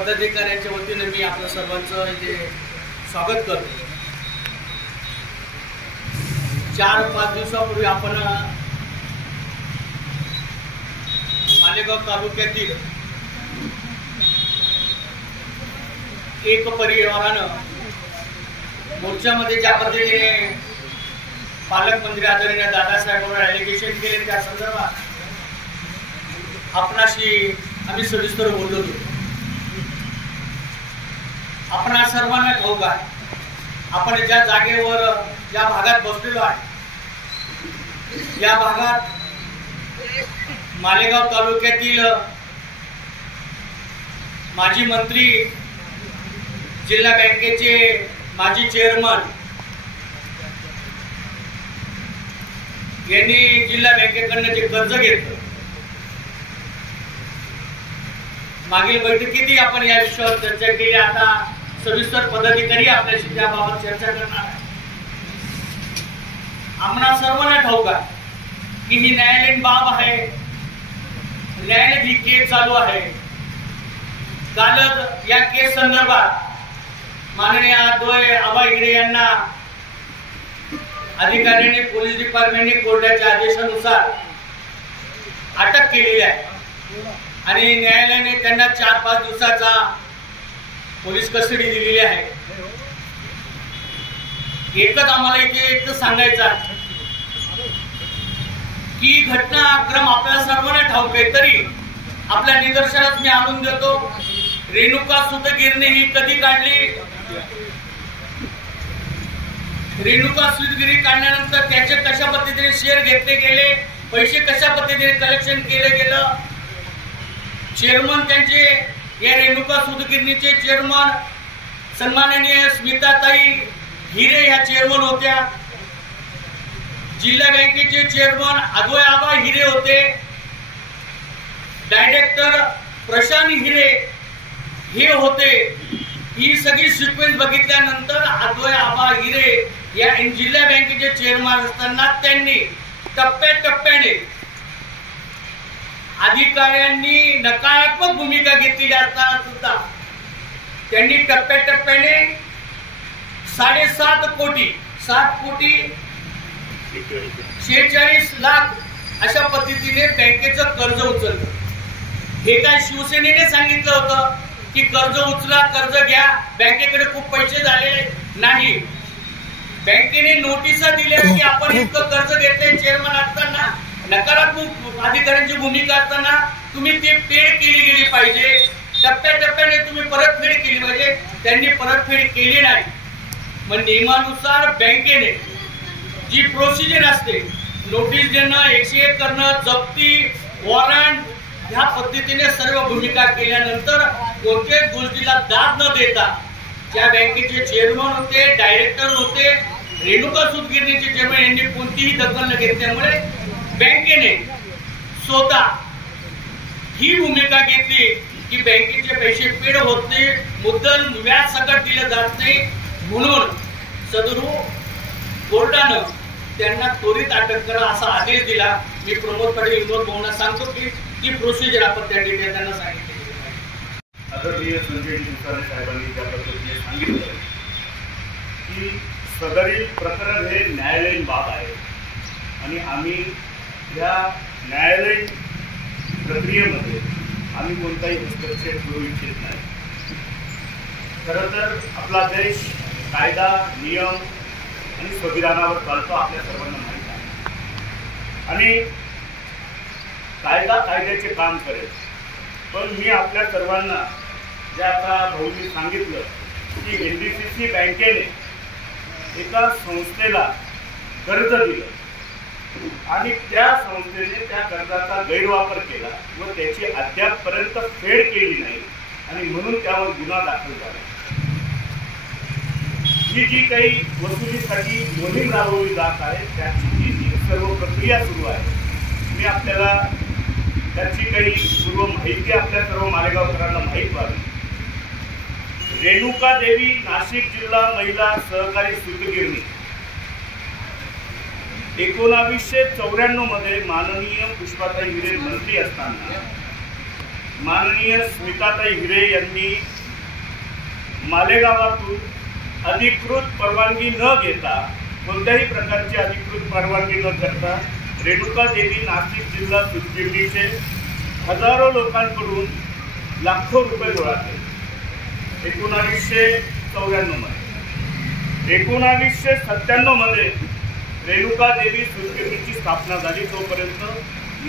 पदाधिकाऱ्यांच्या वतीने मी आपलं सर्वांचं इथे स्वागत करतो। 4-5 दिवसापूर्वी आपण मालेगाव तालुक्यातील एक परिवारानं मोर्चामध्ये ज्या पद्धतीने पालकमंत्री आदरणीय दादासाहेबांवर ॲलिगेशन केले त्या संदर्भात आपणाशी आम्ही सविस्तर बोललो होतो। आपणा सर्वांना ठाऊक आहे, आपण ज्या जागेवर ज्या भागात बसलेलो आहे या भागात मालेगाव तालुक्यातील माजी मंत्री, जिल्हा बँकेचे माजी चेअरमन यांनी जिल्हा बँकेकडून जे कर्ज घेतलं, मागील बैठकीतही आपण या विषयावर चर्चा केली। आता सविस्तर पदाधिकारी आपल्याशी त्याबाबत चर्चा करणार आहे। आम्हाला सर्वांना ठाऊक आहे की ही न्यायालयीन बाब आहे, न्यायालयात ही केस चालू आहे। कालच या केस संदर्भात माननीय अद्वय आबा हिरे यांना अधिकाऱ्यांनी, पोलीस डिपार्टमेंटने कोर्टाच्या आदेशानुसार अटक केलेली आहे आणि न्यायालयाने त्यांना 4-5 दिवसाचा पोलीस कस्टडी दिलेली आहे। एकच आम्हाला इथे सांगायचं आहे की घटनाक्रम आपल्याला सर्वांना ठाऊक आहे, तरी आपल्या निदर्शनास मी आणून देतो। रेणुका सूतगिरणी ही कधी काढली, रेणुका सूतगिरणी काढल्यानंतर त्याचे कशा पद्धतीने शेअर घेतले गेले, पैसे कशा पद्धतीने कलेक्शन केले गेलं, चेअरमन त्यांचे या रेणुका सूतगिरणीचे चेअरमन सन्माननीय स्मिताताई हिरे या चेअरमन होत्या, जिल्हा बँकेचे चेअरमन अद्वय आबा हिरे होते, डायरेक्टर प्रशांत हिरे हे होते। ही सगळी सिक्वेन्स बघितल्यानंतर अद्वय आबा हिरे या जिल्हा बँकेचे चेअरमन असताना त्यांनी टप्प्याटप्प्याने अधिकाऱ्यांनी नकारात्मक भूमिका घेतलेली असताना सुद्धा त्यांनी टप्प्याटप्प्याने 7.5 कोटी 46 लाख अशा पद्धतीने बँकेचं कर्ज उचललं। हे काय शिवसेनेने सांगितलं होतं की कर्ज उचला, कर्ज घ्या, बँकेकडे खूप पैसे झालेले नाही। बँकेने नोटिसा दिल्या की आपण इतकं कर्ज घेतलंय, चेअरमन असताना नकारात्मक अधिकाऱ्यांची भूमिका असताना तुम्ही ते पेड केली गेली पाहिजे, टप्प्याटप्प्याने तुम्ही परतफेड केली पाहिजे। त्यांनी परतफेड केली नाही। मग नियमानुसार बँकेने जी प्रोसिजर असते, नोटीस देणं, 101 करणं, जप्ती, वॉरंट, ह्या पद्धतीने सर्व भूमिका केल्यानंतर कोणत्याही गोष्टीला दाद न देता त्या बँकेचे चेअरमन होते, डायरेक्टर होते, रेणुका सूतगिरणीचे चेअरमन यांनी कोणतीही दखल न घेतल्यामुळे बँकेने स्वतः ही भूमिका घेतली की बँकेचे पैसे पेड होत नाही, मुद्दल व्याज सकट दिलं जात नाही, म्हणून सदरू कोर्टानं त्यांना त्वरित अटक करा असा आदेश दिला। मी प्रमोद पाटील विनोद भाऊंना सांगतो की ती प्रोसिजर आपण त्या ठिकाणी त्यांना सांगितली आहे। आदरणीय संजय शिवसारे साहेबांनी ज्या पद्धतीने सांगितलं की सदरील प्रकरण हे न्यायालयीन बाब आहे आणि आम्ही या न्यायालयीन प्रक्रियेमध्ये आम्ही कोणताही हस्तक्षेप करू इच्छित नाही। खरं तर आपला देश कायदा, नियम आणि संविधानावर चालतो, आपल्या सर्वांना माहीत आहे आणि कायदा कायद्याचे काम करेल। पण मी आपल्या सर्वांना जे आता भाऊंनी सांगितलं की NDCC बँकेने एका संस्थेला कर्ज दिलं आणि त्या संस्थेने त्या कर्जाचा गैरवापर केला व त्याची अद्यापपर्यंत फेड केली नाही आणि म्हणून त्यावर गुन्हा दाखल झाला। ही जी काही वसुलीसाठी मोहीम राबवली जात आहे त्याची सर्व प्रक्रिया सुरू आहे। मी आपल्याला त्याची काही पूर्व माहिती आपल्या सर्व मालेगावकरांना माहीत व्हावी। रेणुका देवी नाशिक जिल्हा महिला सहकारी सूतगिरणी 1994 मध्ये माननीय पुष्पाताई हिरे मंत्री असताना माननीय स्मिताताई हिरे यांनी मालेगावातून अधिकृत परवानगी न घेता, कोणत्याही प्रकारची अधिकृत परवानगी न करता रेणुका देवी नाशिक जिल्हा सूतगिरणीचे हजारो लोकांकडून लाखो रुपये गोळा केले। 1994 मध्ये 1997 मध्ये रेणुका देवी सूतगिरणीची स्थापना झाली। तोपर्यंत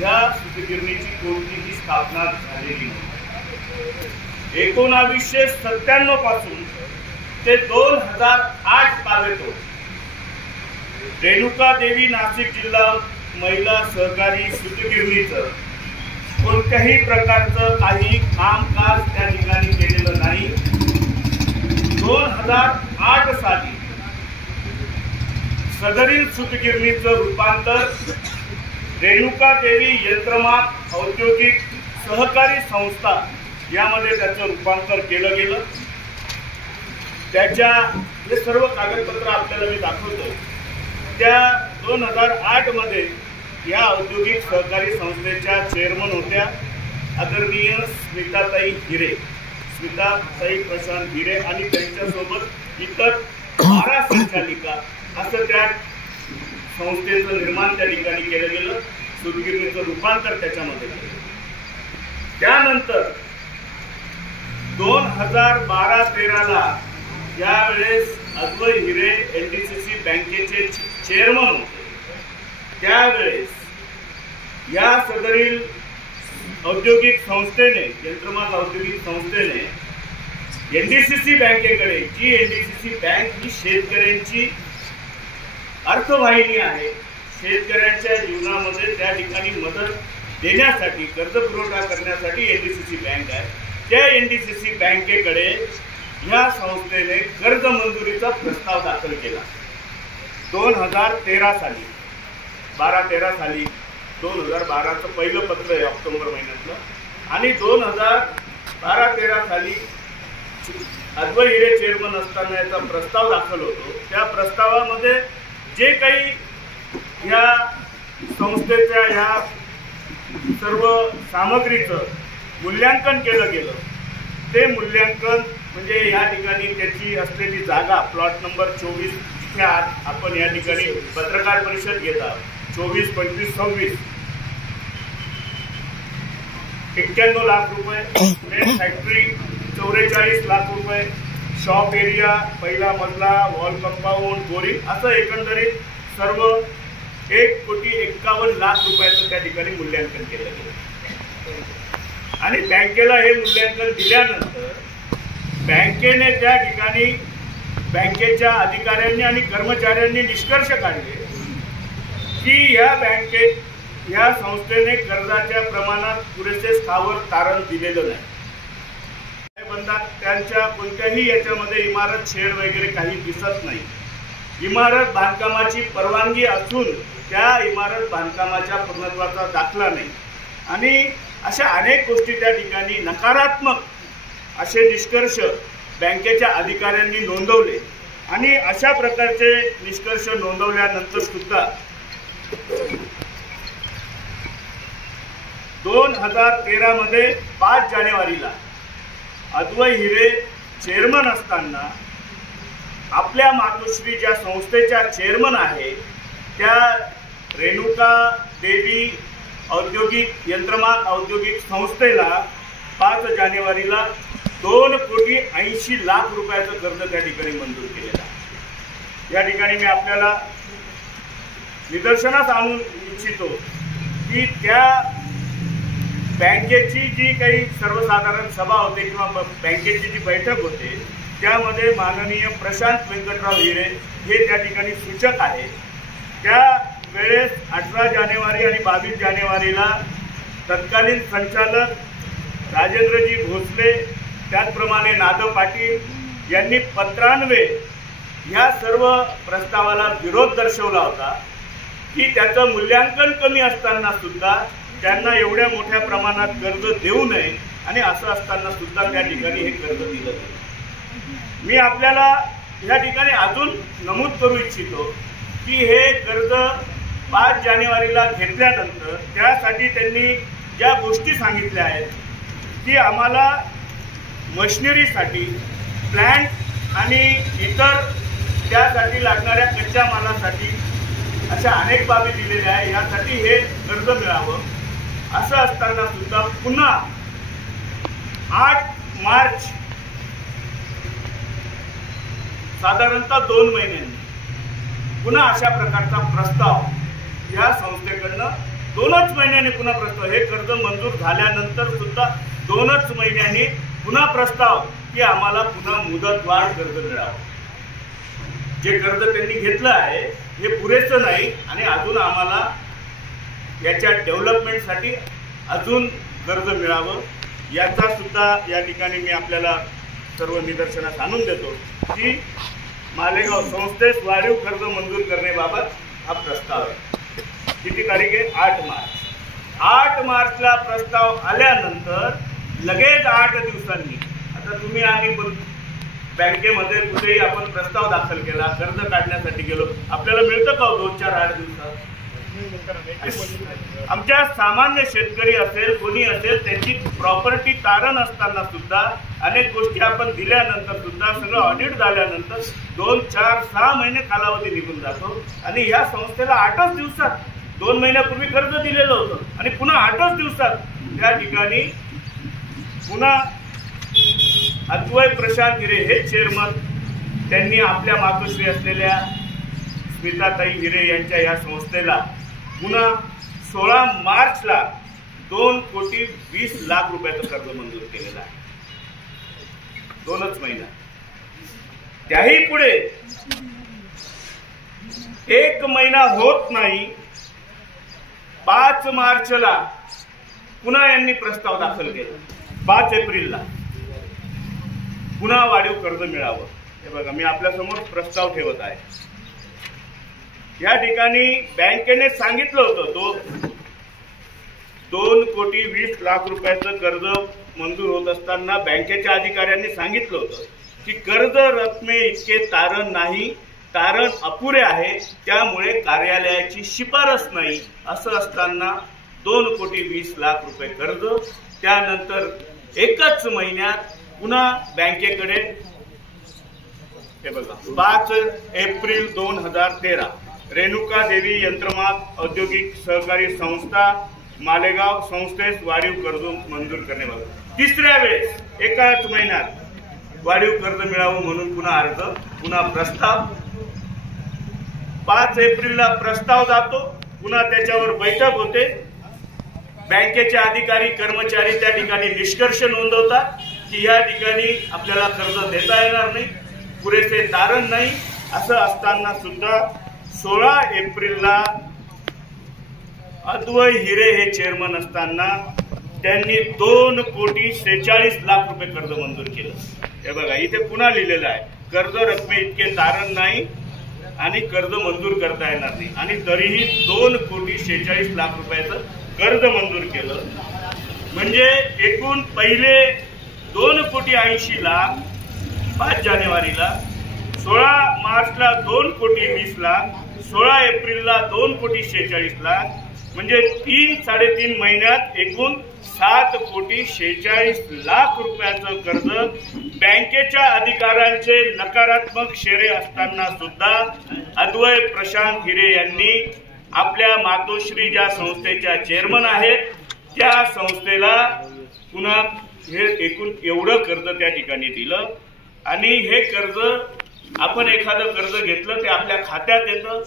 या सूतगिरणीची कोणतीही स्थापना झालेली नाही। 1997 पासून ते 2008 पर्यंत रेणुका देवी नाशिक जिल्हा महिला सहकारी सूतगिरणीचं कोणत्याही प्रकारचं काही कामकाज त्या ठिकाणी केलेलं नाही। 2008 साली सदरील सूतगिरणीचं रूपांतर रेणुका देवी यंत्रमाग औद्योगिक सहकारी संस्था यामध्ये त्याचं रूपांतर केलं गेलं। त्याच्या हे सर्व कागदपत्र आपल्याला मी दाखवतो। त्या 2008 मध्ये या औद्योगिक सहकारी संस्थेच्या चेअरमन होत्या आदरणीय स्मिताताई हिरे, स्मिताताई प्रशांत हिरे आणि त्यांच्यासोबत इतर 12 संचालिका असं त्या संस्थेचं निर्माण त्या ठिकाणी केलं गेलं। सूतगिरणीचं रूपांतर त्याच्यामध्ये केलं। त्यानंतर 2012-13ला ज्यावेळेस अद्वै हिरे एनडीसीसी बँकेचे चेअरमन होते, त्यावेळेस या सदरील औद्योगिक संस्थेने, यंत्रमाग औद्योगिक संस्थेने एनडीसीसी बँकेकडे, जी एनडीसीसी बँक ही शेतकऱ्यांची अर्थवाहिनी आहे, शेतकऱ्यांच्या जीवनामध्ये त्या ठिकाणी मदत देण्यासाठी, कर्ज पुरवठा करण्यासाठी एनडीसीसी बँक आहे, त्या एनडीसीसी बँकेकडे या संस्थेने कर्ज मंजुरीचा प्रस्ताव दाखल केला। 2013 साली 12-13 साली 2012चं पहिलं पत्र आहे ऑक्टोबर महिन्यातलं, आणि 2012-13 साली अद्वै हिरे चेअरमन असताना याचा प्रस्ताव दाखल होतो। त्या प्रस्तावामध्ये जे काही या संस्थेच्या या सर्व सामग्रीचं मूल्यांकन केलं गेलं, ते मूल्यांकन म्हणजे या ठिकाणी त्याची असलेली जागा प्लॉट नंबर 24 इथे आपण या ठिकाणी पत्रकार परिषद घेत आहोत। 24, 25, 26 91 लाख रुपये, मेन फॅक्टरी 44 लाख रुपये, शॉप एरिया, पहिला मजला, वॉल कंपाऊंड, बोरिंग, असं एकंदरीत सर्व 1,51 लाख रुपयाचं त्या ठिकाणी मूल्यांकन केलं गेलं। आणि बँकेला हे मूल्यांकन दिल्यानंतर बँकेने त्या ठिकाणी बँकेच्या अधिकाऱ्यांनी आणि कर्मचाऱ्यांनी निष्कर्ष काढले की या बँकेत, या संस्थेने कर्जाच्या प्रमाणात पुरेसे स्थावर तारण दिलेलं नाही। बंदात त्यांच्या कोणत्याही याच्यामध्ये इमारत, शेड वगैरे काही दिसत नाही। इमारत बांधकामाची परवानगी असून त्या इमारत बांधकामाच्या पूर्णत्वाचा दाखला नाही, आणि अशा अनेक गोष्टी त्या ठिकाणी नकारात्मक असे निष्कर्ष बँकेच्या अधिकाऱ्यांनी नोंदवले। आणि अशा प्रकारचे निष्कर्ष नोंदवल्यानंतर सुद्धा 2013 मध्ये 5 जानेवारीला अद्वै हिरे चेअरमन असताना आपल्या मातोश्री ज्या संस्थेच्या चेअरमन आहे त्या रेणुका देवी औद्योगिक यंत्रमाग औद्योगिक संस्थेला 5 जानेवारीला 2,80 लाख रुपयाचं कर्ज त्या ठिकाणी मंजूर केलेलं आहे। या ठिकाणी मी आपल्याला निदर्शनास आणू इच्छितो की त्या बँकेची जी काही सर्वसाधारण सभा होते किंवा बँकेची जी बैठक होते, त्यामध्ये माननीय प्रशांत व्यंकटराव हिरे हे त्या ठिकाणी सूचक आहे। त्या वेळेस 18 जानेवारी आणि 22 जानेवारीला तत्कालीन संचालक राजेंद्रजी भोसले, त्याचप्रमाणे नादव पाटील यांनी पत्रान्वये ह्या सर्व प्रस्तावाला विरोध दर्शवला होता की त्याचं मूल्यांकन कमी असताना सुद्धा त्यांना एवढ्या मोठ्या प्रमाणात कर्ज देऊ नये, आणि असं असताना सुद्धा त्या ठिकाणी हे कर्ज दिलं जाईल। मी आपल्याला या ठिकाणी अजून नमूद करू इच्छितो की हे कर्ज 5 जानेवारीला घेतल्यानंतर त्यासाठी त्यांनी ज्या गोष्टी सांगितल्या आहेत की आम्हाला मशिनरीसाठी प्लॅन्ट आणि इतर त्यासाठी लागणाऱ्या कच्च्या मालासाठी अशा अनेक बाबी दिलेल्या आहे, यासाठी हे कर्ज मिळावं. असं असताना सुद्धा पुन्हा 8 मार्च साधारणतः 2 महिन्यांनी पुन्हा अशा प्रकारचा प्रस्ताव या संस्थेकडनं 2च महिन्यांनी पुन्हा प्रस्ताव, हे कर्ज मंजूर झाल्यानंतर सुद्धा 2च महिन्यांनी पुन्हा प्रस्ताव की आम्हाला पुन्हा मुदतवाढ कर्ज मिळावं. जे कर्ज त्यांनी घेतलं आहे हे पुरेसं नाही आणि अजून आम्हाला याच्या डेव्हलपमेंटसाठी अजून कर्ज मिळावं, याचा सुद्धा या ठिकाणी मी आपल्याला सर्व निदर्शनास आणून देतो की मालेगाव संस्थेस वाढीव कर्ज मंजूर करण्याबाबत हा प्रस्ताव आहे. किती तारीख आहे? 8 मार्च. 8 मार्चला प्रस्ताव आल्यानंतर लगेच 8 दिवसांनी, आता तुम्ही आम्ही बँकेमध्ये कुठेही आपण प्रस्ताव दाखल केला, कर्ज काढण्यासाठी गेलो, आपल्याला मिळतं का 2-4-8 दिवसात? आमच्या सामान्य शेतकरी असेल, कोणी असेल, त्यांची प्रॉपर्टी तारण असताना सुद्धा अनेक गोष्टी आपण दिल्यानंतर सुद्धा सगळं ऑडिट झाल्यानंतर 2-4-6 महिने कालावधी निघून जातो आणि या संस्थेला 8च दिवसात 2 महिन्यापूर्वी कर्ज दिलेलं होतं आणि पुन्हा 8च दिवसात त्या ठिकाणी पुन्हा अद्वय प्रशांत हिरे हे चेअरमन, त्यांनी आपल्या मातोश्री असलेल्या स्मिताताई हिरे यांच्या या संस्थेला पुन्हा 16 मार्चला 2,20,00,000 रुपयाचं कर्ज मंजूर केलेलं आहे. 2च महिना. त्याही पुढे 1 महिना होत नाही, 5 मार्चला पुन्हा यांनी प्रस्ताव दाखल केला. 5 एप्रिलला पुन्हा वाढीव कर्ज मिळावं. हे बघा, मी आपल्या समोर प्रस्ताव ठेवत आहे. या ठिकाणी बँकेने सांगितलं होतं 2,20,00,000 रुपयाचं कर्ज मंजूर होत असताना बँकेच्या अधिकाऱ्यांनी सांगितलं होतं की कर्ज रकमे इतके तारण नाही, तारण अपुरे आहे, त्यामुळे कार्यालयाची शिफारस नाही. असं असताना 2,20,00,000 रुपये कर्ज, त्यानंतर 1च महिन्यात पुन्हा बँकेकडे, हे बघा, 5 एप्रिल 2013 रेणुका देवी यंत्रमाग औद्योगिक सहकारी संस्था मालेगाव संस्थेस वाढीव कर्ज मंजूर करण्याबाबत 3ऱ्या वेळेस 1च महिन्यात वाढीव कर्ज मिळावं म्हणून पुन्हा अर्ज, पुन्हा प्रस्ताव. 5 एप्रिलला प्रस्ताव जातो, पुन्हा त्याच्यावर बैठक होते. बँकेचे अधिकारी कर्मचारी त्या ठिकाणी निष्कर्ष नोंदवतात की या ठिकाणी आपल्याला कर्ज देता येणार नाही, पुरेसे तारण नाही. असं असताना सुद्धा 16 एप्रिलला अद्वय हिरे हे चेअरमन असताना त्यांनी 2,46,00,000 रुपये कर्ज मंजूर केलं. हे बघा, इथे पुन्हा लिहिलेलं आहे, कर्ज रकमे इतके तारण नाही आणि कर्ज मंजूर करता येणार नाही, आणि तरीही 2,46,00,000 रुपयाचं कर्ज मंजूर केलं. म्हणजे एकूण पहिले 2,80,00,000 5 जानेवारीला, 16 मार्चला 2,20,00,000, 16 एप्रिलला 2,46,00,000, म्हणजे 3-3.5 महिन्यात एकूण 7,46,00,000 रुपयाचं कर्ज बँकेच्या अधिकाऱ्यांचे नकारात्मक शेरे असताना सुद्धा अद्वय प्रशांत हिरे यांनी आपल्या मातोश्री ज्या संस्थेच्या चेअरमन आहेत त्या संस्थेला पुन्हा हे एकूण एवढं कर्ज त्या ठिकाणी दिलं. आणि हे कर्ज, आपण एखादं कर्ज घेतलं ते आपल्या खात्यात येतं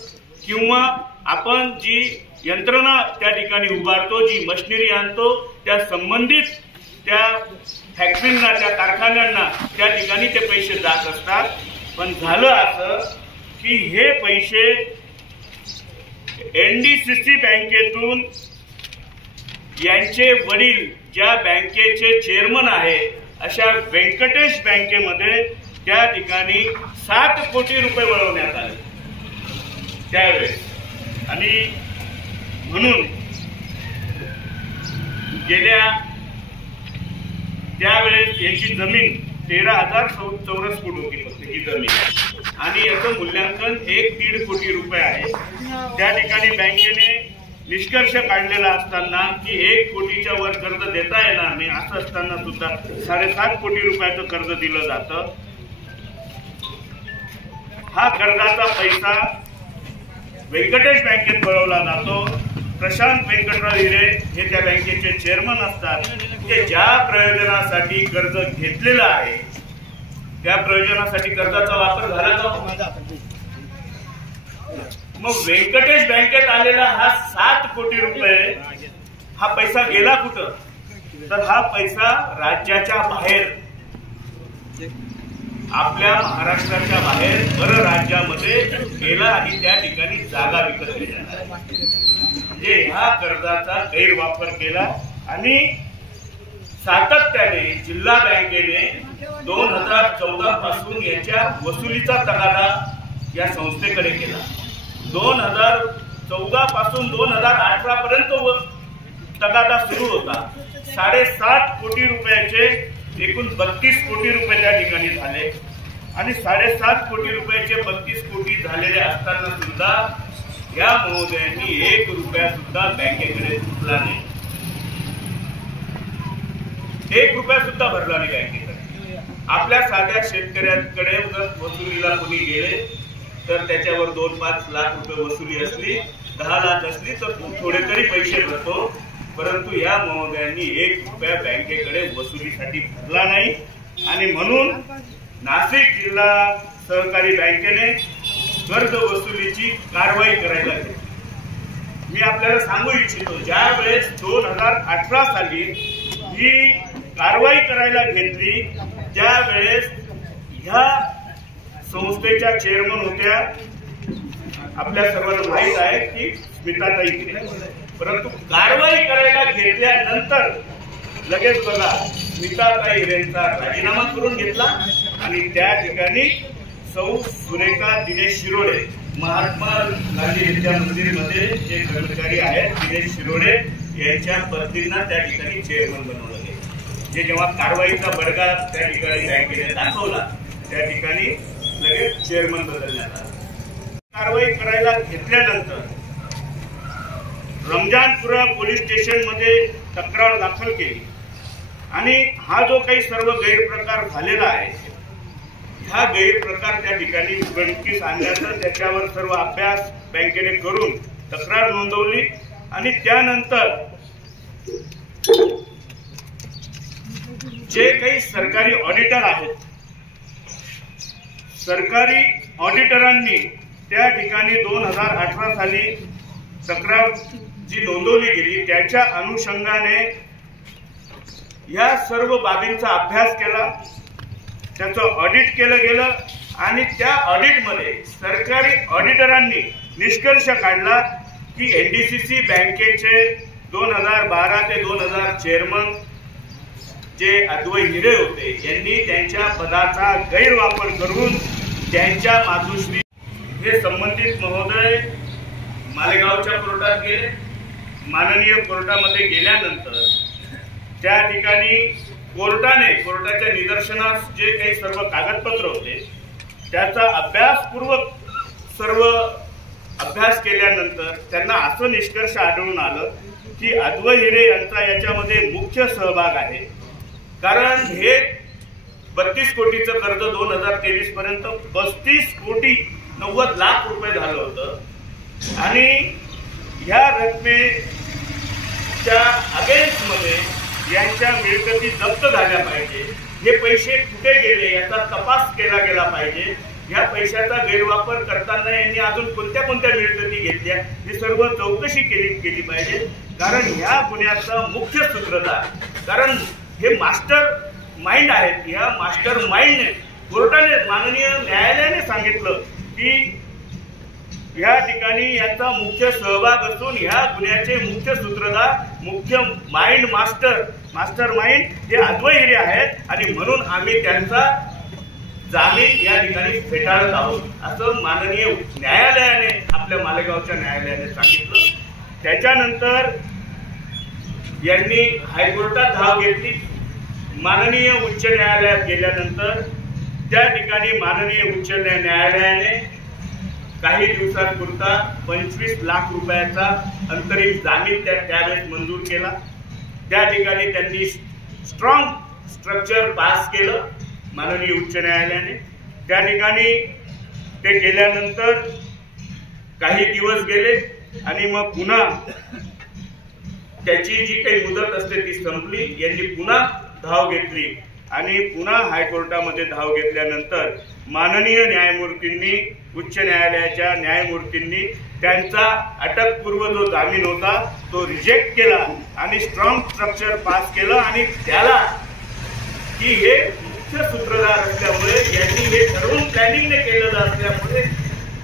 किंवा आपण जी यंत्रणा त्या ठिकाणी उभारतो, जी मशिनरी आणतो, त्या संबंधित त्या फॅक्टरींना, त्या कारखान्यांना त्या ठिकाणी ते पैसे जात असतात. पण झालं असं की हे पैसे NDCC बँकेतून यांचे वडील ज्या बँकेचे चेअरमन आहे अशा व्यंकटेश बँकेमध्ये त्या ठिकाणी 7 कोटी रुपये वळवण्यात आले त्यावेळेस. आणि म्हणून गेल्या त्यावेळेस याची जमीन 13,000 चौरस फूट होती फक्त ही जमीन, आणि याचं मूल्यांकन 1-1.5 कोटी रुपये आहे. त्या ठिकाणी बँकेने निष्कर्ष काढलेला असताना की 1 कोटीच्या वर कर्ज देता येणार नाही असं असताना सुद्धा 7.5 कोटी रुपयाचं कर्ज दिलं जातं। हा कर्जाचा पैसा व्यंकटेश बँकेत वळवला जातो। प्रशांत व्यंकटराव हिरे हे त्या बँकेचे चेअरमन असतात, ते ज्या प्रयोजनासाठी कर्ज घेतलेलं आहे त्या प्रयोजनासाठी कर्जाचा वापर झाला का? मग व्यंकटेश बँकेत आलेला हा 7 कोटी रुपये हा पैसा गेला कुठं? तर हा पैसा राज्याच्या बाहेर, आपल्या महाराष्ट्राच्या बाहेर परराज्यामध्ये गेला आणि त्या ठिकाणी जागा विकत घेतल्या। म्हणजे ह्या कर्जाचा गैरवापर केला आणि सातत्याने जिल्हा बँकेने 2014 पासून याच्या वसुलीचा तगादा या संस्थेकडे केला। 2014 पासून 2018 पर्यंत तगादा सुरू होता। 7.5 कोटी रुपयाचे एकूण 32 कोटी रुपये त्या ठिकाणी झाले आणि 7.5 कोटी रुपयाचे 32 कोटी झालेले असताना सुद्धा या महोदयांनी 1 रुपया सुद्धा बँकेकडे सुटला नाही, 1 रुपया सुद्धा भरला नाही बँकेकडे। आपल्या साध्या शेतकऱ्यांकडे वसुलीला कोणी गेले तर त्याच्यावर 2-5 लाख रुपये वसुली असली, 10 लाख असली तर थोडे तरी पैसे भरतो, परंतु या महोदयांनी 1 रुपया बँकेकडे वसुलीसाठी भरला नाही आणि म्हणून नाशिक जिल्हा सहकारी बँकेने कर्ज वसुलीची कारवाई करायला घेतली। मी आपल्याला सांगू इच्छितो, ज्या वेळेस 2018 साली ही कारवाई करायला घेतली त्यावेळेस ह्या संस्थेच्या चेअरमन होत्या आपल्या सर्वांना माहित आहे की स्मिताताई हिरे, परंतु कारवाई करायला घेतल्यानंतर लगेच बघा स्मिताताई हिरेंचा राजीनामा करून घेतला आणि त्या ठिकाणी सौ सुरेखा दिनेश शिरोडे, महात्मा गांधी विद्या मंदिरमध्ये जे कर्मचारी आहेत दिनेश शिरोडे यांच्या पत्नींना त्या ठिकाणी चेअरमन बनवलं गेलं। जे जेव्हा कारवाईचा बडगा त्या ठिकाणी बँकेने दाखवला त्या ठिकाणी लगेच चेअरमन बदलण्यात आला। कारवाई करायला घेतल्यानंतर रमजानपुरा पोलीस स्टेशन मध्ये तक्रार दाखल केली आणि हा जो काही सर्व गैरप्रकार झालेला आहे हा गैरप्रकार त्या ठिकाणी उघडकीस आणण्याचा त्याच्यावर सर्व अभ्यास बँकेने करून तक्रार नोंदवली आणि त्यानंतर जे काही सरकारी ऑडिटर आहेत, सरकारी ऑडिटरांनी त्या ठिकाणी 2018 साली तक्रार जी नोंदवली गेली त्याच्या अनुषंगाने या सर्व बाबींचा अभ्यास केला, त्याचं ऑडिट केलं गेलं आणि त्या ऑडिटमध्ये सरकारी ऑडिटरांनी निष्कर्ष काढला की एनडीसीसी बँकेचे 2012 ते 2000 चेअरमन जे अद्वै हिरे होते यांनी त्यांच्या पदाचा गैरवापर करून त्यांच्या मातुश्री हे संबंधित महोदय मालेगावच्या कोर्टात गेले। माननीय कोर्टामध्ये गेल्यानंतर त्या ठिकाणी कोर्टाच्या निदर्शनास जे काही सर्व कागदपत्र होते त्याचा अभ्यासपूर्वक सर्व अभ्यास केल्यानंतर त्यांना असं निष्कर्ष आढळून आलं की अद्वै हिरे यांचा याच्यामध्ये मुख्य सहभाग आहे, कारण हे 32 कोटीचं कर्ज 2023 पर्यंत 35 कोटी 90 लाख रुपये झालं होतं आणि ह्या रकमेच्या अगेन्स्ट मध्ये यांच्या मिळकती जप्त झाल्या पाहिजे, हे पैसे कुठे गेले याचा तपास केला गेला पाहिजे, ह्या पैशाचा गैरवापर करताना यांनी अजून कोणत्या मिळकती घेतल्या ही सर्व चौकशी केली पाहिजे, कारण ह्या गुन्ह्याचा मुख्य सूत्रधार, कारण हे मास्टर माइंड आहेत, या मास्टर माइंडने कोर्टाने माननीय न्यायालयाने सांगितलं की या ठिकाणी यांचा मुख्य सहभाग असून ह्या गुन्ह्याचे मुख्य सूत्रधार, मुख्य मास्टर माइंड हे अद्वै हिरे आहेत आणि म्हणून आम्ही त्यांचा जामीन या ठिकाणी फेटाळत आहोत असं माननीय न्यायालयाने आपल्या मालेगावच्या न्यायालयाने सांगितलं। त्याच्यानंतर यांनी हायकोर्टात धाव घेतली, माननीय उच्च न्यायालयात गेल्यानंतर त्या ठिकाणी माननीय उच्च न्यायालयाने काही दिवसांपुरता 25 लाख रुपयाचा अंतरिम जामीन त्यावेळेस मंजूर केला। त्या ठिकाणी त्यांनी स्ट्रॉंग स्ट्रक्चर पास केलं माननीय उच्च न्यायालयाने। त्या ठिकाणी ते केल्यानंतर काही दिवस गेले आणि मग पुन्हा त्याची जी काही मुदत असते ती संपली। यांनी पुन्हा धाव घेतली आणि पुन्हा हायकोर्टामध्ये धाव घेतल्यानंतर माननीय न्यायमूर्तींनी, उच्च न्यायालयाच्या न्यायमूर्तींनी त्यांचा अटकपूर्व जो जामीन होता तो रिजेक्ट केला आणि स्ट्रॉंग स्ट्रक्चर पास केलं आणि त्याला की हे मुख्य सूत्रधार असल्यामुळे, यांनी हे ठरवून प्लॅनिंगने केलेलं असल्यामुळे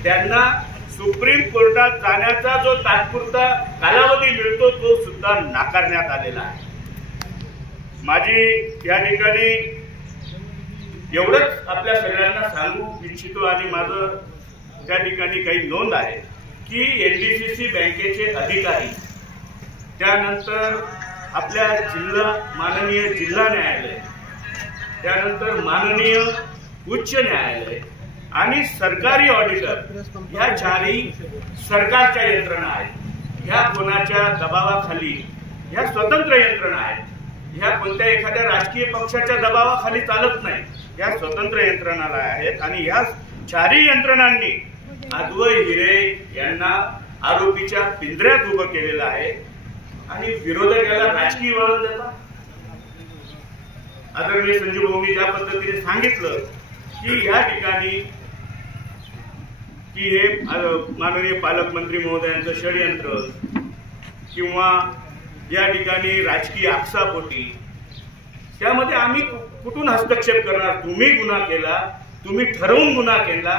त्यांना सुप्रीम कोर्टात जाण्याचा जो तात्पुरता कालावधी मिळतो तो सुद्धा नाकारण्यात आलेला आहे। माझी या ठिकाणी एवढंच आपल्या सगळ्यांना सांगू इच्छितो आणि माझं त्या ठिकाणी काही नोंद आहे की एनडीसीसी बँकेचे अधिकारी, त्यानंतर आपल्या माननीय जिल्हा न्यायालय, त्यानंतर माननीय उच्च न्यायालय आणि सरकारी ऑडिटर, ह्या चारही सरकारच्या यंत्रणा आहेत। ह्या कोणाच्या दबावाखाली, ह्या स्वतंत्र यंत्रणा आहेत। ह्या कोणत्या एखाद्या राजकीय पक्षाच्या दबावाखाली चालत नाही, ह्या स्वतंत्र यंत्रणाला आहेत आणि ह्या चारही यंत्रणांनी अद्वै हिरे यांना आरोपीच्या पिंजऱ्यात उभं केलेलं आहे आणि विरोधक याला राजकीय वळण देतात। आदरणीय संजीव भाऊंनी ज्या पद्धतीने सांगितलं की या ठिकाणी की हे माननीय पालकमंत्री महोदयांचं षडयंत्र किंवा या ठिकाणी राजकीय आक्षापोटी, त्यामध्ये आम्ही कुठून हस्तक्षेप करणार? तुम्ही गुन्हा केला, तुम्ही ठरवून गुन्हा केला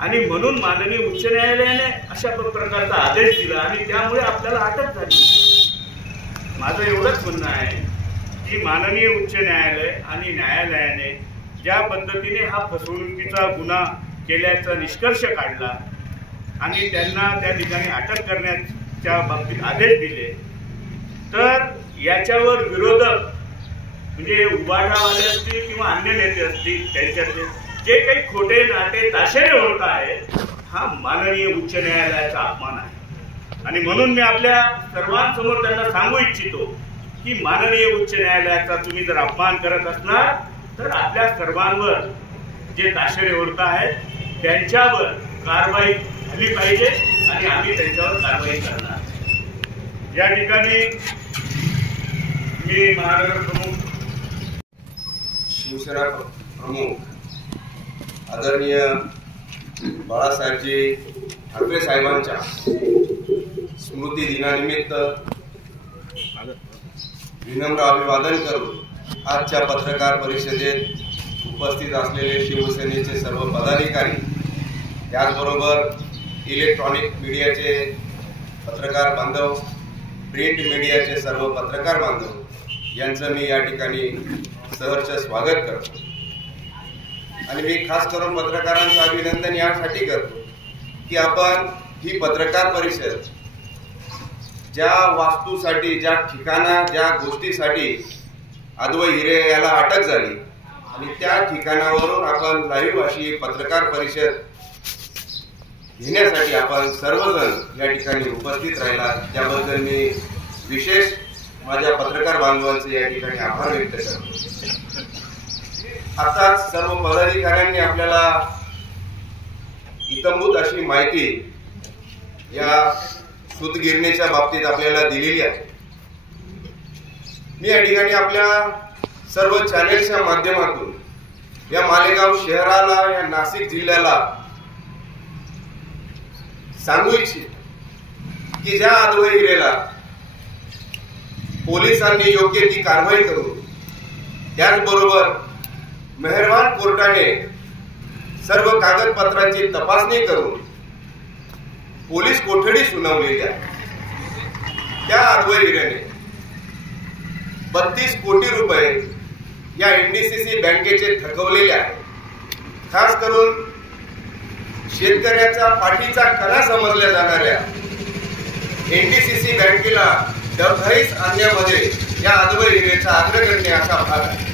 आणि म्हणून माननीय उच्च न्यायालयाने अशा प्रकारचा आदेश दिला आणि त्यामुळे आपल्याला अटक झाली। माझं एवढंच म्हणणं आहे की माननीय उच्च न्यायालय आणि न्यायालयाने ज्या पद्धतीने हा फसवणुकीचा गुन्हा केल्याचा निष्कर्ष काढला आणि त्यांना त्या ठिकाणी अटक करण्याच्या बाबतीत आदेश दिले, तर याच्यावर विरोधक म्हणजे उबाटावाले असतील किंवा अन्य नेते असतील, त्यांच्यातले जे काही खोटे नाटे ताशेरे होत आहेत, हा माननीय उच्च न्यायालयाचा अपमान आहे। आणि म्हणून मी आपल्या सर्वांसमोर त्यांना सांगू इच्छितो की माननीय उच्च न्यायालयाचा तुम्ही जर अपमान करत असणार तर आपल्या सर्वांवर जे ताशेरे ओढत आहेत त्यांच्यावर कारवाई झाली पाहिजे आणि आम्ही त्यांच्यावर कारवाई करणार। या ठिकाणी मी महानगर प्रमुख, शिवसेना प्रमुख आदरणीय बाळासाहेबजी ठाकरे साहेबांच्या स्मृती दिनानिमित्त विनम्र अभिवादन करून आजच्या पत्रकार परिषदेत उपस्थित असलेले शिवसेनेचे सर्व पदाधिकारी, त्याचबरोबर इलेक्ट्रॉनिक मीडियाचे पत्रकार बांधव, प्रिंट मीडियाचे सर्व पत्रकार बांधव यांचं मी या ठिकाणी सहर्ष स्वागत करतो। आणि मी खास करून पत्रकारांचं अभिनंदन यासाठी करतो की आपण ही पत्रकार परिषद ज्या वास्तूसाठी, ज्या ठिकाणा, ज्या गोष्टीसाठी अद्वै हिरे याला अटक झाली आणि त्या ठिकाणावरून आपण लाईव्ह अशी एक पत्रकार परिषद घेण्यासाठी आपण सर्वजण या ठिकाणी उपस्थित राहिला, त्याबद्दल मी विशेष माझ्या पत्रकार बांधवांचे या ठिकाणी आभार व्यक्त करतो। आता सर्व पदाधिकाऱ्यांनी आपल्याला इतंभूत अशी माहिती या सूतगिरणीच्या बाबतीत आपल्याला दिलेली आहे। मी या ठिकाणी आपल्या सर्व चॅनेल्सच्या माध्यमातून या मालेगाव शहराला, या नाशिक जिल्ह्याला सांगू इच्छितो की ज्या अद्वै हिरेला पोलिसांनी योग्य ती कारवाई करून, त्याचबरोबर मेहरबान कोर्टाने सर्व कागदपत्रांची तपासणी करून पोलीस कोठडी सुनावलेली आहे, त्या अद्वै हिरेने 32 कोटी रुपये या एनडीसीसी बँकेचे थकवलेले आहे। खास करून शेतकऱ्याचा पाठीचा कणा समजल्या जाणाऱ्या एनडीसीसी बँकेला डबघाईस आणण्यामध्ये या अद्वै हिरेचा अग्रगण्य असा भाग आहे।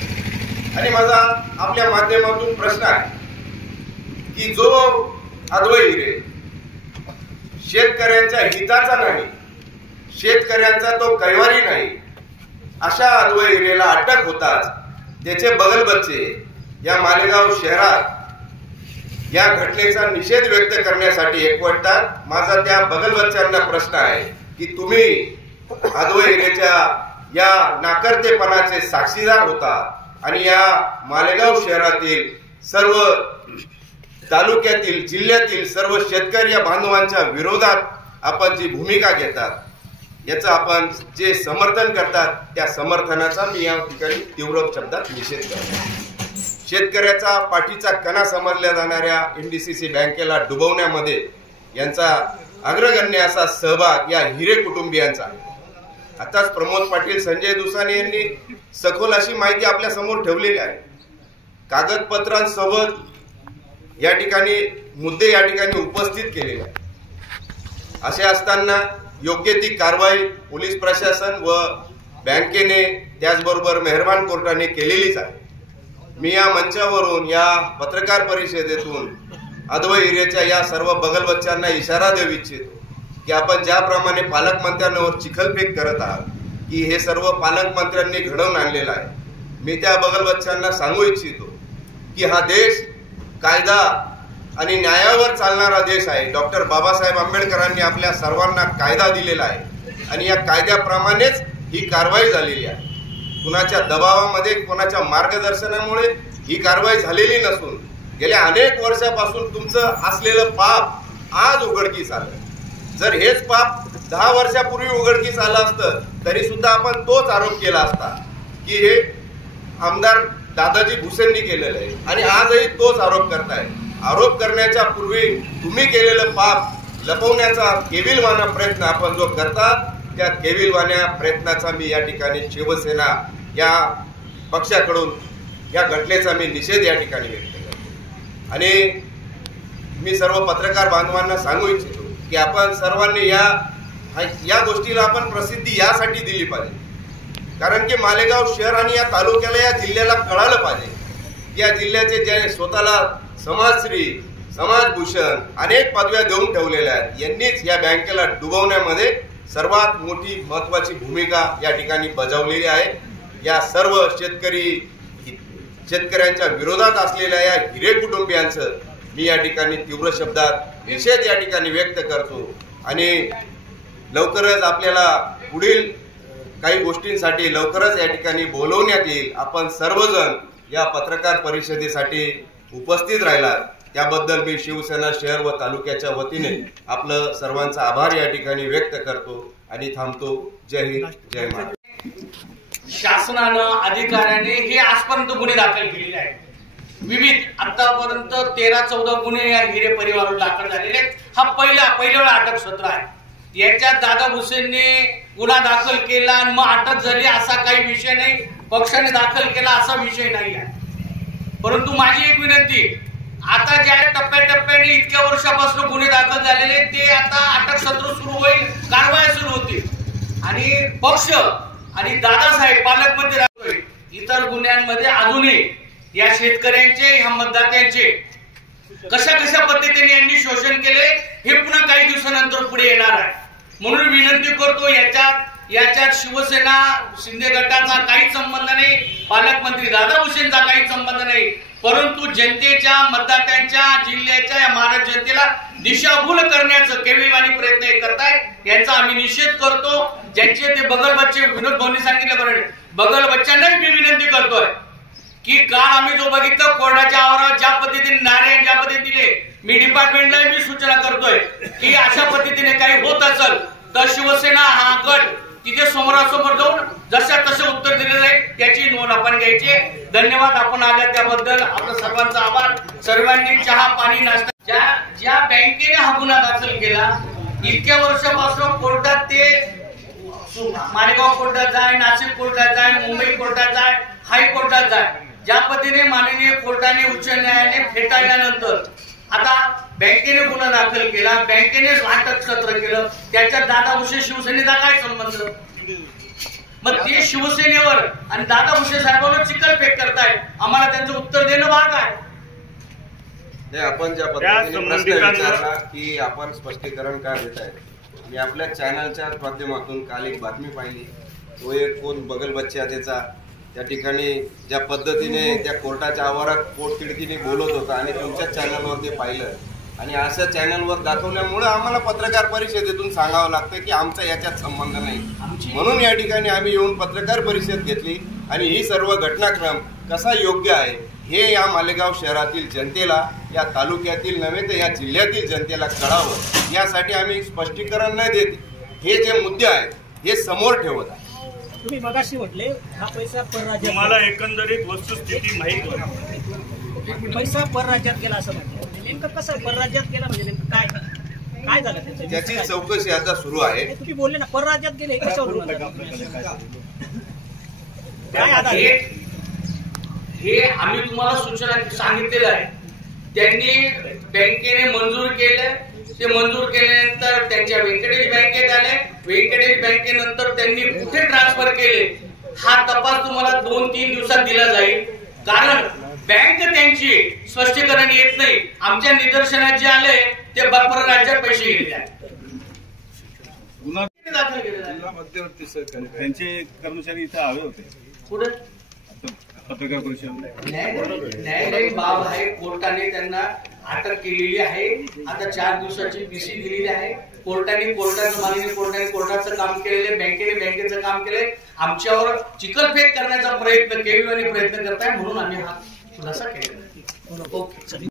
आणि माझा आपल्या माध्यमातून प्रश्न आहे की जो अद्वै हिरे शेतकऱ्यांच्या हिताचा नाही, शेतकऱ्यांचा तो कैवारी नाही, अशा अद्वै हिरेला अटक होताच त्याचे बगलबच्चे या मालेगाव शहरात या घटनेचा निषेध व्यक्त करण्यासाठी एकवटतात. माझा त्या बगलबच्च्यांना प्रश्न आहे की तुम्ही अद्वै हिरेच्या या नाकर्तेपणाचे साक्षीदार होता आणि या मालेगाव शहरातील सर्व तालुक्यातील जिल्ह्यातील सर्व शेतकरी बांधवांच्या विरोधात आपण जी भूमिका घेतात याचं आपण जे समर्थन करतात त्या समर्थनाचा मी या ठिकाणी तीव्र शब्दात निषेध करतो. शेतकऱ्याचा पाठीचा कणा समजल्या जाणाऱ्या एनडीसीसी बँकेला डुबवण्यामध्ये यांचा अग्रगण्य असा सहभाग या हिरे कुटुंबियांचा आहे. आताच प्रमोद पाटील, संजय दुसाने यांनी सखोल अशी माहिती आपल्या समोर ठेवलेली आहे. कागदपत्रांसोबत या ठिकाणी मुद्दे या ठिकाणी उपस्थित केलेले आहेत. असे असताना योग्य ती कारवाई पोलीस प्रशासन व बँकेने त्याचबरोबर मेहरबान कोर्टाने केलेलीच आहे. मी या मंचावरून या पत्रकार परिषदेतून अद्वै हिरेच्या या सर्व बगलबच्च्यांना इशारा देऊ इच्छितो की आपण ज्याप्रमाणे पालकमंत्र्यांवर चिखलफेक करत आहात की हे सर्व पालकमंत्र्यांनी घडवून आणलेलं आहे, मी त्या बगलबच्च्यांना सांगू इच्छितो की हा देश कायदा आणि न्यायावर चालणारा देश आहे. डॉक्टर बाबासाहेब आंबेडकरांनी आपल्या सर्वांना कायदा दिलेला आहे आणि या कायद्याप्रमाणेच ही कारवाई झालेली आहे. कुणाच्या दबावामध्ये, कुणाच्या मार्गदर्शनामुळे ही कारवाई झालेली नसून गेल्या अनेक वर्षापासून तुमचं असलेलं पाप आज उघडकीस आलं. जर हेच पाप 10 वर्षापूर्वी उघडकीस आलं असतं तरी सुद्धा आपण तोच आरोप केला असता की हे आमदार दादाजी भुसेंनी केलेलं आहे आणि आजही तोच आरोप करताय. आरोप करण्याच्या पूर्वी तुम्ही केलेलं पाप लपवण्याचा केविलवाणा प्रयत्न आपण जो करतात त्या केविलवाण्या प्रयत्नाचा मी या ठिकाणी शिवसेना या पक्षाकडून या घटनेचा मी निषेध या ठिकाणी व्यक्त करतो. आणि मी सर्व पत्रकार बांधवांना सांगू इच्छितो की आपण सर्वांनी या गोष्टीला आपण प्रसिद्धी यासाठी दिली पाहिजे कारण की मालेगाव शहर आणि या तालुक्याला, या जिल्ह्याला कळालं पाहिजे. या जिल्ह्याचे जे स्वतःला समाजश्री, समाजभूषण अनेक पदव्या देऊन ठेवलेल्या आहेत, यांनीच या बँकेला डुबवण्यामध्ये सर्वात मोठी महत्वाची भूमिका या ठिकाणी बजावलेली आहे. या सर्व शेतकऱ्यांच्या विरोधात असलेल्या या हिरे कुटुंबियांचं मी या ठिकाणी तीव्र शब्दात निषेध या ठिकाणी व्यक्त करतो आणि लवकरच आपल्याला पुढील काही गोष्टींसाठी लवकरच या ठिकाणी बोलवण्यात येईल. आपण सर्वजण या पत्रकार परिषदेसाठी उपस्थित राहिलात त्याबद्दल मी शिवसेना शहर व तालुक्याच्या वतीने आपलं सर्वांचा आभार या ठिकाणी व्यक्त करतो आणि थांबतो. जय हिंद, जय महाराष्ट्र. शासनानं, अधिकाऱ्याने हे आजपर्यंत गुन्हे दाखल केलेले आहेत. विविध आतापर्यंत 13-14 गुन्हे या हिरे परिवारावर दाखल झालेले आहेत. हा पहिला वेळा अटक सत्र आहे. याच्यात दादा भुसेंनी गुन्हा दाखल केला आणि मग अटक झाली असा काही विषय नाही, पक्षाने दाखल केला असा विषय नाही आहे. परंतु माझी एक विनंती, आता ज्या टप्प्याटप्प्याने इतक्या वर्षापासून गुन्हे दाखल झालेले ते आता अटक सत्र सुरू होईल, कारवाया सुरू होतील आणि पक्ष आणि दादासाहेब पालकमंत्री इतर गुन्ह्यांमध्ये अजूनही या शेतकऱ्यांचे, या मतदात्यांचे कशा पद्धतीने यांनी शोषण केले हे पुन्हा काही दिवसानंतर पुढे येणार आहे. म्हणून विनंती करतो, याच्यात शिवसेना शिंदे गटाचा काही संबंध नाही, पालकमंत्री दादा भुसेंचा काही संबंध नाही, परंतु जनतेच्या, मतदात्यांच्या, जिल्ह्याच्या, या महाराष्ट्र जनतेला दिशाभूल करण्याचं केविलवाणी प्रयत्न हे करताय. यांचा आम्ही निषेध करतो. ज्यांचे ते बगलबच्चे, विनोद भाऊंनी सांगितलं बरोबर, बगलबच्च्यांनाही मी विनंती करतोय की काल आम्ही जो बघितलं कोर्टाच्या आवारात ज्या पद्धतीने नारे ज्या पद्धतीने दिले, मी डिपार्टमेंटला मी सूचना करतोय की अशा पद्धतीने काही होत असेल तर शिवसेना हा गट तिथे समोरासमोर जाऊन जशा तसे उत्तर दिलेलं आहे त्याची नोंद आपण घ्यायची. धन्यवाद. आपण आल्या त्याबद्दल आपलं सर्वांचा आभार. सर्वांनी चहा, पाणी, नाश्ता, ज्या बँकेने हा गुन्हा दाखल केला इतक्या वर्षापासून कोर्टात ते मालेगाव कोर्टात जाय, नाशिक कोर्टात जाय, मुंबई कोर्टात जाय, हायकोर्टात जाय, ज्या पद्धतीने माननीय कोर्टाने, उच्च न्यायालयाने फेटाळल्यानंतर आता बँकेने गुन्हा दाखल केला, बँकेने अटक सत्र केलं, त्याच्यात दादा भुसे शिवसेनेचा काय संबंध? मग ते शिवसेनेवर आणि दादा भुसे साहेबांवर चिखलफेक करतायत. आम्हाला त्यांचं उत्तर देणं भाग आहे. हे आपण ज्या त्या पद्धतीने प्रश्न संबंधितांना- विचारला की आपण स्पष्टीकरण का देत आहे, मी आपल्या चॅनलच्या माध्यमातून काल एक बातमी पाहिली. तो एक कोण बगल बच्चा त्याचा त्या ठिकाणी ज्या पद्धतीने त्या कोर्टाच्या आवारात पोटतिडकीने बोलत होता आणि तुमच्या चॅनलवर ते पाहिलं आणि अशा चॅनलवर दाखवल्यामुळे आम्हाला पत्रकार परिषदेतून सांगावं लागतं की आमचा याच्यात संबंध नाही. म्हणून या ठिकाणी आम्ही येऊन पत्रकार परिषद घेतली आणि ही सर्व घटनाक्रम कसा योग्य आहे हे या मालेगाव शहरातील जनतेला, या तालुक्यातील नव्हे तर या जिल्ह्यातील जनतेला कळावं यासाठी आम्ही स्पष्टीकरण न देत हे जे मुद्दे आहेत हे समोर ठेवत आहे. तुम्ही मगाशी म्हटले हा पैसा परराज्यात तुम्हाला एकंदरीत वस्तुस्थिती माहीत होती. पैसा परराज्यात गेला असं म्हटलं. नेमकं कसं परराज्यात गेला म्हणजे नेमकं काय झालं त्याचं? त्याची चौकशी आता सुरू आहे. तुम्ही बोलले ना परराज्यात गेले हे कशावर काय आधार? हे आम्ही तुम्हाला सूचना सांगितलेलं आहे. त्यांनी बँकेने मंजूर केलं, ते मंजूर केल्यानंतर त्यांच्या व्यंकटेश बँकेत आले, व्यंकटेश बँकेनंतर त्यांनी कुठे ट्रान्सफर केले हा तपास तुम्हाला 2-3 दिवसात दिला जाईल. कारण बँक त्यांची स्पष्टीकरण येत नाही. आमच्या निदर्शनात जे आले ते परराज्यात पैसे गेलेले आहेत. दाखल केलेला आहे. मध्यवर्ती सहकारी त्यांचे कर्मचारी इथे आले होते पुढे पत्रकार परिषद. न्यायालयीन बाब आहे. कोर्टाने त्यांना अटक केलेली आहे. आता 4 दिवसाची बीसी दिलेली आहे. कोर्टाने कोर्टाचं काम केलेले, बँकेने बँकेचं काम केलंय. आमच्यावर चिखलफेक करण्याचा प्रयत्न केविलवाणी प्रयत्न करताय म्हणून आम्ही हा खुलासा केलेला आहे. ओके.